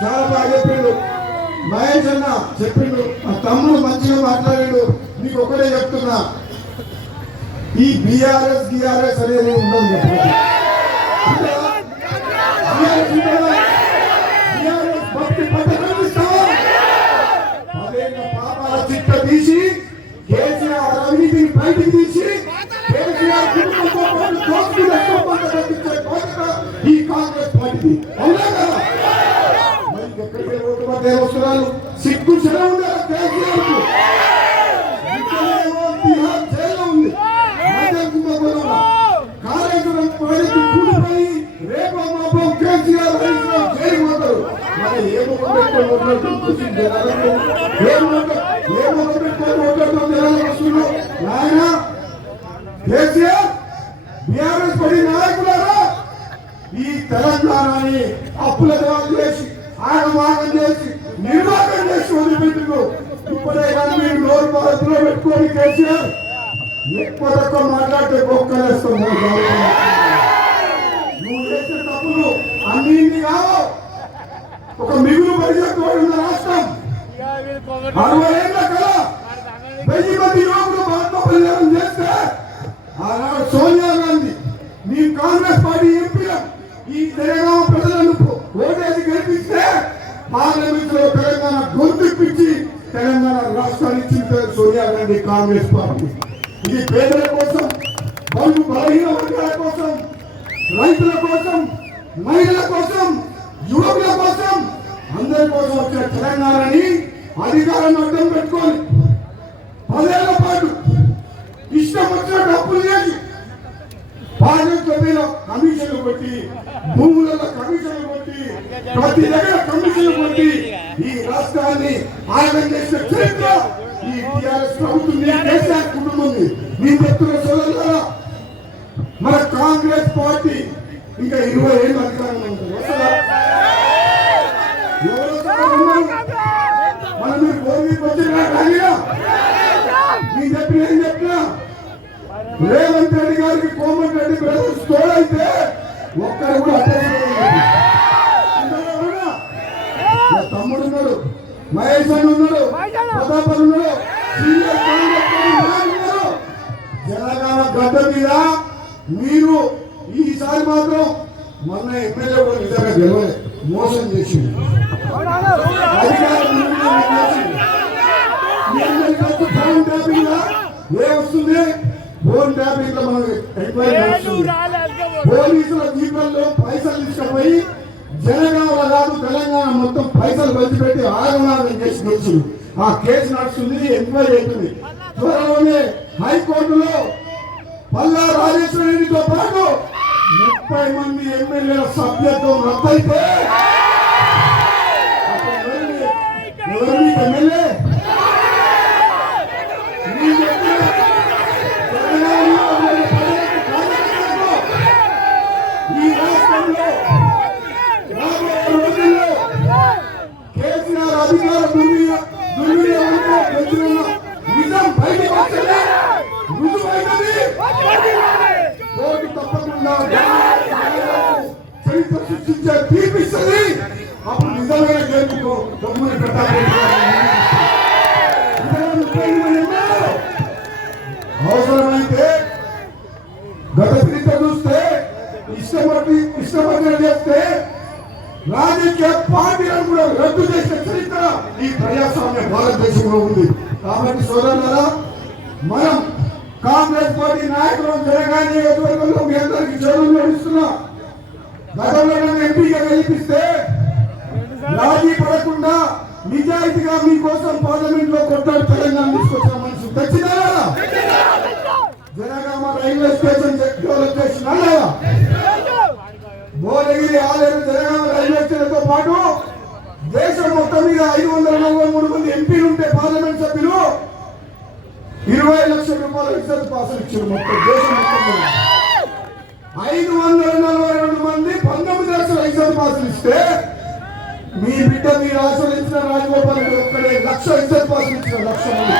చాలా బాగా చెప్పిండు. మహేష్ అన్న చెప్పిండు. మా తమ్ముడు మంచిగా మాట్లాడాడు. నీకు ఒకటే చెప్తున్నా. ఈ బీఆర్ఎస్ గిఆర్ఎస్ అనేది ఉండదు భక్తి తీసి కేసీఆర్ అవినీతిని బయటికి తీసి కేసీఆర్ కుటుంబంతో పాటు దోస్తులు ఎక్కువ మంది ఈ కాంగ్రెస్ పార్టీ పడ్డే సిగ్గు చెర ఉండాలి జైల్లో ఉంది. కాళేశ్వరం ప్రాజెక్టు కూలిపోయి రేపు మాపం కేసీఆర్ హరీష్ జైలు పోతారు. ఏ ముఖం జనాలకు ఏమో జనాలకు నాయన కేసీఆర్ బీఆర్ఎస్ పడి నాయకులారా? ఈ తెలంగాణని అప్పుల జవాబు చేసి ఆగమాగం చేసి నిర్వాహకం చేసి వదిలిపెట్టిండు ఇప్పుడే కానీ మీరు నోరు బాధలో పెట్టుకొని కేసీఆర్ ఎక్కువ తక్కువ మాట్లాడితే బొక్కలేస్తాం నువ్వు చేసే తప్పులు అన్ని కావు. ఒక మిగులు పరిచయం రాష్ట్రం. అరవై ఏళ్ళ కల వెయ్యి మంది యువకులు ఆత్మబలిదానం చేస్తే ఆనాడు సోనియా గాంధీ మీ కాంగ్రెస్ పార్టీ ఎంపీలు ఈ తెలంగాణ ప్రజలను ఓటేసి గెలిపిస్తే పార్లమెంట్లో తెలంగాణ గొంతుపించి తెలంగాణ రాష్ట్రాన్ని ఇచ్చిన సోనియా గాంధీ కాంగ్రెస్ పార్టీ. ఇది పేదల కోసం బలు బలహీన వర్గాల కోసం రైతుల కోసం మహిళల కోసం యువకుల కోసం అందరి కోసం వచ్చిన తెలంగాణని అధికారం అడ్డం పెట్టుకొని పదేళ్ళ పాటు ఇష్టం వచ్చినట్టు అప్పులు చేసి ప్రాజెక్టుల మీద కమిషన్లు పెట్టి భూములలో కమిషన్లు కొట్టి ప్రతి దగ్గర కమిషన్లు కొట్టి ఈ రాష్ట్రాన్ని ఆయన చేసిన చరిత్ర ఈ టిఆర్ఎస్ ప్రభుత్వం ఈ కేసీఆర్ కుటుంబం మీ చెప్తున్న సోదరుల మన కాంగ్రెస్ పార్టీ ఇంకా ఇరవై ఏళ్ళు అధికారంలో ఉంటుంది వస్తుందా? ఎవరు వస్తారు ఉన్నారు? మన మీరు భోగికి వచ్చినా చెప్పిన ఏం చెప్పినా రేవంత్ రెడ్డి గారికి కోమటి రెడ్డి బ్రదర్స్ తోడైతే ఒక్కరు కూడా తమ్ముడు ఉన్నాడు మహేష్ అని ఉన్నాడు ప్రతాప్ అని ఉన్నాడు తెలంగాణ గడ్డ మీద మీరు ఈసారి మాత్రం మొన్న ఎమ్మెల్యే కూడా నిజంగా గెలవలే మోసం చేసింది అధికారం ఏ వస్తుంది? ఫోన్ ట్యాపింగ్లో పోలీసుల జీపంలో పైసలు తీసుకుపోయి జనగామ కాదు తెలంగాణ మొత్తం పైసలు పంచిపెట్టి ఆగమనాగం చేసి గెలిచి ఆ కేసు నడుస్తుంది ఎంక్వైరీ అవుతుంది. త్వరలోనే హైకోర్టులో పల్లా రాజేశ్వర రెడ్డితో పాటు ముప్పై మంది ఎమ్మెల్యేల సభ్యత్వం రద్దయితే ఓటు తప్పకుండా చరిత్ర సృష్టించే తీర్పిస్తుంది అప్పుడు నిజంగా గెలుపుకో దమ్ముని పెట్టాలి అవసరమైతే గత చరిత్ర చూస్తే ఇష్టపడి ఇష్టపడిన చేస్తే రాజకీయ పార్టీలను కూడా రద్దు చేసిన చరిత్ర ఈ ప్రజాస్వామ్య భారతదేశంలో ఉంది. కాబట్టి సోదరులారా మనం కాంగ్రెస్ పార్టీ నాయకులు తెలంగాణ నియోజకవర్గంలో మీ అందరికి చదువులు నడుస్తున్నా గతంలో నన్ను ఎంపీగా గెలిపిస్తే రాజీ పడకుండా నిజాయితీగా మీకోసం పార్లమెంట్లో కొట్టాడు తెలంగాణ తీసుకొచ్చిన మనిషి తెచ్చినారా జనగామ రైల్వే స్టేషన్ డెవలప్ చేసినారా భువనగిరి ఆలయం జనగామ రైల్వే స్టేషన్తో పాటు దేశం మొత్తం మీద ఐదు వందల నలభై మూడు మంది ఎంపీలు ఉంటే పార్లమెంట్ సభ్యులు ఇరవై లక్షల రూపాయలు ఇద్దరు పాసులు ఇచ్చారు మొత్తం దేశం మొత్తం ఐదు వందల నలభై రెండు మంది పంతొమ్మిది లక్షల ఇద్దరు పాసులు ఇస్తే మీ బిడ్డ మీరు ఆశ్రయించిన రాజగోపాల్ ఒక్కడే లక్ష ఇద్దరు పాసులు ఇచ్చిన లక్ష మంది.